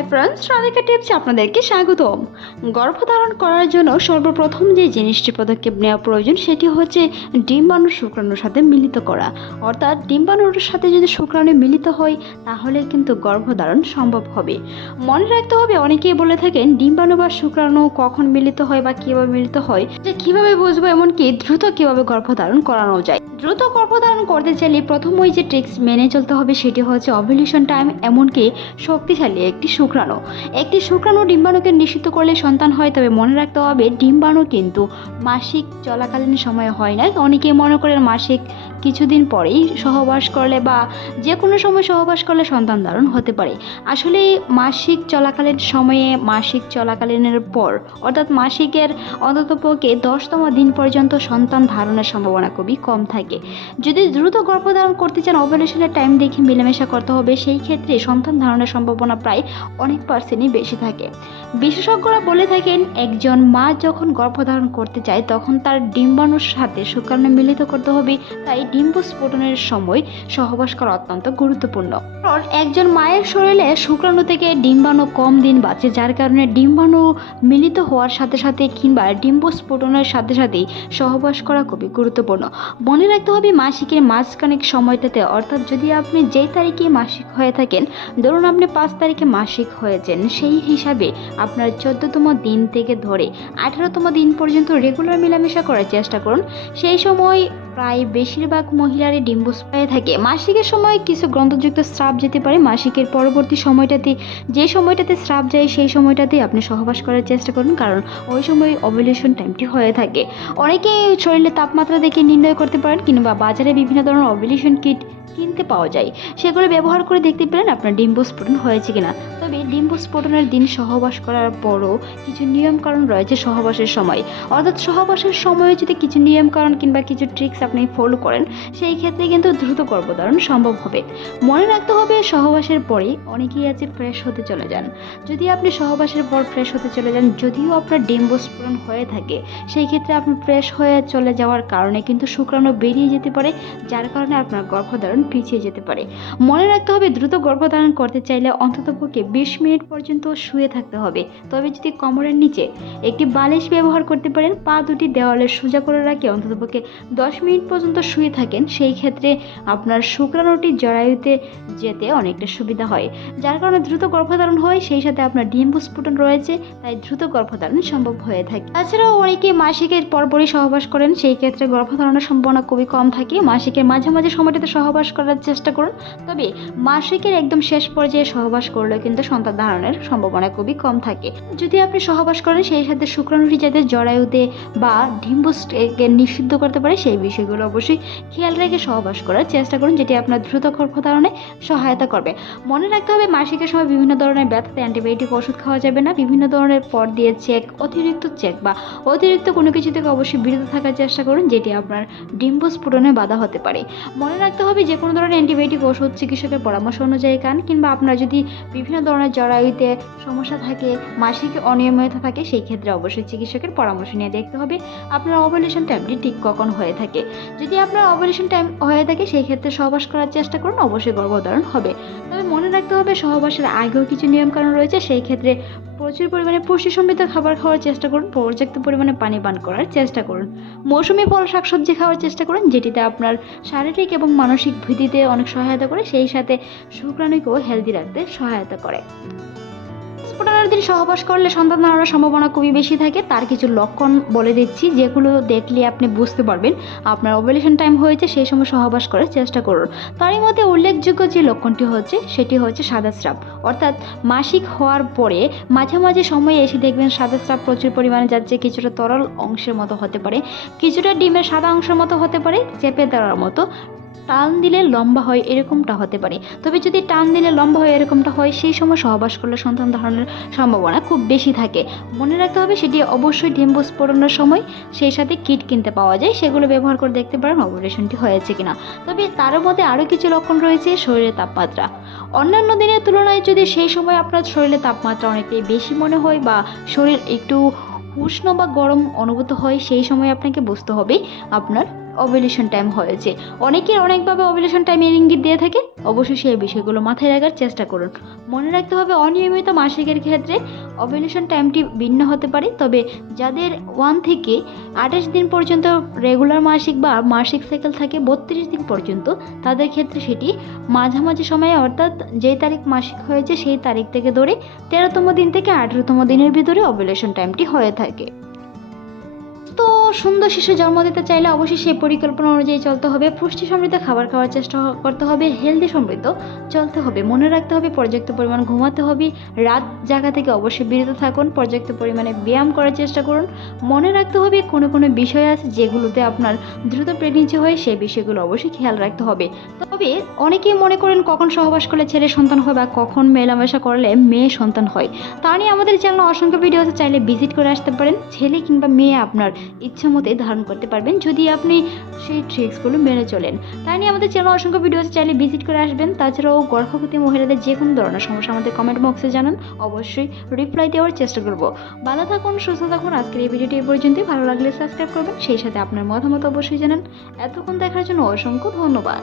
Hi friends, Radhika টিপসে আপনাদেরকে স্বাগতম। গর্ভধারণ করার জন্য সর্বপ্রথম যে জিনিসটি পদক্ষেপ নেওয়া প্রয়োজন সেটি হচ্ছে ডিম্বাণু শুক্রাণুর সাথে মিলিত করা। অর্থাৎ ডিম্বাণুর সাথে যদি শুক্রাণু মিলিত হয় তাহলে কিন্তু গর্ভধারণ সম্ভব হবে। মনে রাখতে হবে, অনেকেই বলে থাকেন ডিম্বাণু বা শুক্রাণু কখন মিলিত হয় বা কীভাবে মিলিত হয়, যে কীভাবে বুঝবো, এমনকি দ্রুত কীভাবে গর্ভধারণ করানো যায়। দ্রুত গর্ভধারণ করতে চাইলে প্রথম ওই যে ট্রিক্স মেনে চলতে হবে সেটি হচ্ছে ওভ্যুলেশন টাইম, এমনকি শক্তিশালী একটি শুক্রাণু ডিম্বাণুকে নিষিদ্ধ করলে সন্তান হয়। তবে মনে রাখতে হবে ডিম্বাণু কিন্তু মাসিক চলাকালীন সময় হয় না। অনেকেই মনে করেন মাসিক কিছুদিন পরেই সহবাস করলে বা যে কোনো সময় সহবাস করলে সন্তান ধারণ হতে পারে। আসলে মাসিক চলাকালীনের পর অর্থাৎ মাসিকের অন্ততপক্ষে 10তম দিন পর্যন্ত সন্তান ধারণের সম্ভাবনা খুবই কম থাকে। যদি দ্রুত গর্ভধারণ করতে চান ওভ্যুলেশনের টাইম দেখে মেলামেশা করতে হবে, সেই ক্ষেত্রে সন্তান ধারণের সম্ভাবনা প্রায় অনেক পার্সেন্টই বেশি থাকে। বিশেষজ্ঞরা বলে থাকেন একজন মা যখন গর্ভধারণ করতে চায় তখন তার ডিম্বাণুর সাথে শুক্রাণু মিলিত করতে হবে। তাই ডিম্ব স্ফোটনের সময় সহবাস করা অত্যন্ত গুরুত্বপূর্ণ। কারণ একজন মায়ের শরীরে শুক্রাণু থেকে ডিম্বাণু কম দিন বাঁচে, যার কারণে ডিম্বাণু মিলিত হওয়ার সাথে সাথে কিংবা ডিম্ব স্ফোটনের সাথে সাথেই সহবাস করা খুবই গুরুত্বপূর্ণ। মনে রাখতে হবে মাসিকের মাঝখানেক সময়টাতে, অর্থাৎ যদি আপনি যেই তারিখে মাসিক হয়ে থাকেন, ধরুন আপনি 5 তারিখে মাসিক হয়েছেন, সেই হিসাবে আপনার 14তম দিন থেকে ধরে 18তম দিন পর্যন্ত রেগুলার মেলামেশা করার চেষ্টা করুন। সেই সময় প্রায় বেশিরভাগ মহিলারই ডিম্ব পেয়ে থাকে। মাসিকের সময় কিছু গ্রন্থযুক্ত স্রাব যেতে পারে। মাসিকের পরবর্তী সময়টাতে, যে সময়টাতে স্রাব যায় সেই সময়টাতে আপনি সহবাস করার চেষ্টা করুন, কারণ ওই সময় ওভ্যুলেশন টাইমটি হয়ে থাকে। অনেকে শরীরের তাপমাত্রা দেখে নির্ণয় করতে পারেন, কিংবা বাজারে বিভিন্ন ধরনের ওভ্যুলেশন কিট কিনতে পাওয়া যায়, সেগুলো ব্যবহার করে দেখতে পারেন আপনার ডিম্ব স্ফোটন হয়েছে কিনা। তবে ডিম্ব স্ফোটনের দিন সহবাস করার পরও কিছু নিয়মকানুন রয়েছে সহবাসের সময়। অর্থাৎ সহবাসের সময়ে যদি কিছু নিয়মকানুন কিংবা কিছু ট্রিক্স আপনি ফলো করেন, সেই ক্ষেত্রে কিন্তু দ্রুত গর্ভধারণ সম্ভব হবে। মনে রাখতে হবে সহবাসের পরেই অনেকেই আছে ফ্রেশ হতে চলে যান। যদি আপনি সহবাসের পর ফ্রেশ হতে চলে যান, যদিও আপনার ডিম্ব স্ফোটন হয়ে থাকে, সেই ক্ষেত্রে আপনি ফ্রেশ হয়ে চলে যাওয়ার কারণে কিন্তু শুক্রাণু বেরিয়ে যেতে পারে, যার কারণে আপনার গর্ভধারণ পিছিয়ে যেতে পারে। মনে রাখতে হবে দ্রুত গর্ভধারণ করতে চাইলে অন্ততপক্ষে 20 মিনিট পর্যন্ত শুয়ে থাকতে হবে। তবে যদি কোমরের নিচে একটি বালিশ ব্যবহার করতে পারেন, পা দুটি দেওয়ালে সোজা করে রাখে অন্ততপক্ষে 10 মিনিট পর্যন্ত শুয়ে থাকেন, সেই ক্ষেত্রে আপনার শুক্রাণুটি জরায়ুতে যেতে অনেকটা সুবিধা হয়, যার কারণে দ্রুত গর্ভধারণ হয়। সেই সাথে আপনার ডিম্ব স্ফুটন রয়েছে, তাই দ্রুত গর্ভধারণ সম্ভব হয়ে থাকে। তাছাড়াও অনেকে মাসিকের পরপরই সহবাস করেন, সেই ক্ষেত্রে গর্ভধারণের সম্ভাবনা খুবই কম থাকে। মাসিকের মাঝামাঝি সময়টাতে সহবাস করার চেষ্টা করুন। তবে মাসিকের একদম শেষ পর্যায়ে সহবাস করলে কিন্তু সন্তান ধারণের সম্ভাবনা খুবই কম থাকে। যদি আপনি সহবাস করেন, সেই সাথে শুক্রাণুটি যাতে জরায়ুতে বা ডিম্বকে নিষিদ্ধ করতে পারে, সেই বিষয়গুলো অবশ্যই খেয়াল রেখে সহবাস করার চেষ্টা করুন, যেটি আপনার দ্রুত গর্ভধারণে সহায়তা করবে। মনে রাখতে হবে মাসিকের সময় বিভিন্ন ধরনের ব্যথাতে অ্যান্টিবায়োটিক ওষুধ খাওয়া যাবে না। বিভিন্ন ধরনের পর দিয়ে অতিরিক্ত চেক বা অতিরিক্ত কোনো কিছু থেকে অবশ্যই বিরত থাকার চেষ্টা করুন, যেটি আপনার ডিম্ব স্ফুটনে বাধা হতে পারে। মনে রাখতে হবে যে কোনো ধরনের অ্যান্টিবায়োটিক ওষুধ চিকিৎসকের পরামর্শ অনুযায়ী খান, কিংবা আপনার যদি বিভিন্ন ধরনের জরায়ুতে সমস্যা থাকে, মাসিক অনিয়মিত থাকে, সেই ক্ষেত্রে অবশ্যই চিকিৎসকের পরামর্শ নিয়ে দেখতে হবে আপনার ওভ্যুলেশন টাইমটি ঠিক কখন হয়ে থাকে। যদি আপনার ওভ্যুলেশন টাইম হয়ে থাকে, সেই ক্ষেত্রে সহবাস করার চেষ্টা করুন, অবশ্যই গর্ভধারণ হবে। তবে মনে রাখতে হবে সহবাসের আগেও কিছু নিয়মকানুন রয়েছে। সেই ক্ষেত্রে প্রচুর পরিমাণে পুষ্টি সমৃদ্ধ খাবার খাওয়ার চেষ্টা করুন, পর্যাপ্ত পরিমাণে পানি পান করার চেষ্টা করুন, মৌসুমী ফল শাকসবজি খাওয়ার চেষ্টা করুন, যেটিতে আপনার শারীরিক এবং মানসিক বৃদ্ধিতে অনেক সহায়তা করে, সেই সাথে শুক্রাণুকেও হেলদি রাখতে সহায়তা করে। 15 দিন সহবাস করলে সন্তান ধারণের সম্ভাবনা খুবই বেশি থাকে। তার কিছু লক্ষণ বলে দিচ্ছি, যেগুলো দেখলে আপনি বুঝতে পারবেন আপনার ওভ্যুলেশন টাইম হয়েছে। সেই সময় সহবাস করার চেষ্টা করুন। তারই মধ্যে উল্লেখযোগ্য যে লক্ষণটি হচ্ছে সেটি হচ্ছে সাদা স্রাব। অর্থাৎ মাসিক হওয়ার পরে মাঝামাঝি সময়ে এসে দেখবেন সাদা স্রাব প্রচুর পরিমাণে যাচ্ছে। কিছুটা তরল অংশের মতো হতে পারে, কিছুটা ডিমের সাদা অংশের মতো হতে পারে, চেপে দেওয়ার মতো, টান দিলে লম্বা হয় এরকমটা হতে পারে। তবে যদি টান দিলে লম্বা হয় এরকমটা হয়, সেই সময় সহবাস করলে সন্তান ধারণের সম্ভাবনা খুব বেশি থাকে। মনে রাখতে হবে সেটি অবশ্যই ডিম্ব স্ফোটনের সময়। সেই সাথে কিট কিনতে পাওয়া যায়, সেগুলো ব্যবহার করে দেখতে পারেন ওভ্যুলেশনটি হয়েছে কিনা। তবে তার মধ্যে আরও কিছু লক্ষণ রয়েছে। শরীরের তাপমাত্রা অন্যান্য দিনের তুলনায় যদি সেই সময় আপনার শরীরের তাপমাত্রা অনেকটাই বেশি মনে হয় বা শরীর একটু উষ্ণ বা গরম অনুভূত হয়, সেই সময় আপনাকে বুঝতে হবে আপনার ওভুলেশন টাইম হয়েছে। অনেকের অনেকভাবে ওভুলেশন টাইমের ইঙ্গিত দিয়ে থাকে, অবশ্যই সেই বিষয়গুলো মাথায় রাখার চেষ্টা করুন। মনে রাখতে হবে অনিয়মিত মাসিকের ক্ষেত্রে ওভুলেশন টাইমটি ভিন্ন হতে পারে, তবে যাদের 1 থেকে 28 দিন পর্যন্ত রেগুলার মাসিক বা মাসিক সাইকেল থাকে 32 দিন পর্যন্ত, তাদের ক্ষেত্রে সেটি মাঝামাঝি সময়ে অর্থাৎ যেই তারিখ মাসিক হয়েছে সেই তারিখ থেকে ধরে 13তম দিন থেকে 18তম দিনের ভিতরে ওভুলেশন টাইমটি হয়ে থাকে। তো সুন্দর শিশু জন্ম দিতে চাইলে অবশ্যই সেই পরিকল্পনা অনুযায়ী চলতে হবে। পুষ্টি সমৃদ্ধ খাবার খাওয়ার চেষ্টা করতে হবে, হেলদি সমৃদ্ধ চলতে হবে। মনে রাখতে হবে পর্যাপ্ত পরিমাণ ঘুমাতে হবে, রাত জাগা থেকে অবশ্যই বিরত থাকুন, পর্যাপ্ত পরিমাণে ব্যায়াম করার চেষ্টা করুন। মনে রাখতে হবে কোনো কোনো বিষয় আছে যেগুলোতে আপনার দ্রুত প্রেগনেন্সি হয়, সেই বিষয়গুলো অবশ্যই খেয়াল রাখতে হবে। তবে অনেকেই মনে করেন কখন সহবাস করলে ছেলে সন্তান হয় বা কখন মেলামেশা করলে মেয়ে সন্তান হয়, তা নিয়ে আমাদের চ্যানেলে অসংখ্য ভিডিও আছে, চাইলে ভিজিট করে আসতে পারেন। ছেলে কিংবা মেয়ে আপনার ইচ্ছা মতে ধারণ করতে পারবেন যদি আপনি সেই ট্রিক্সগুলো মেনে চলেন। তাই নিয়ে আমাদের চ্যানেলে অসংখ্য ভিডিও আছে, চাইলে ভিজিট করে আসবেন। তাছাড়াও গর্ভবতী মহিলাদের যে কোনো ধরনের সমস্যা আমাদের কমেন্ট বক্সে জানান, অবশ্যই রিপ্লাই দেওয়ার চেষ্টা করব। ভালো থাকুন, সুস্থ থাকুন। আজকের এই ভিডিওটি এই পর্যন্তই। ভালো লাগলে সাবস্ক্রাইব করবেন, সেই সাথে আপনার মতামত অবশ্যই জানান। এতক্ষণ দেখার জন্য অসংখ্য ধন্যবাদ।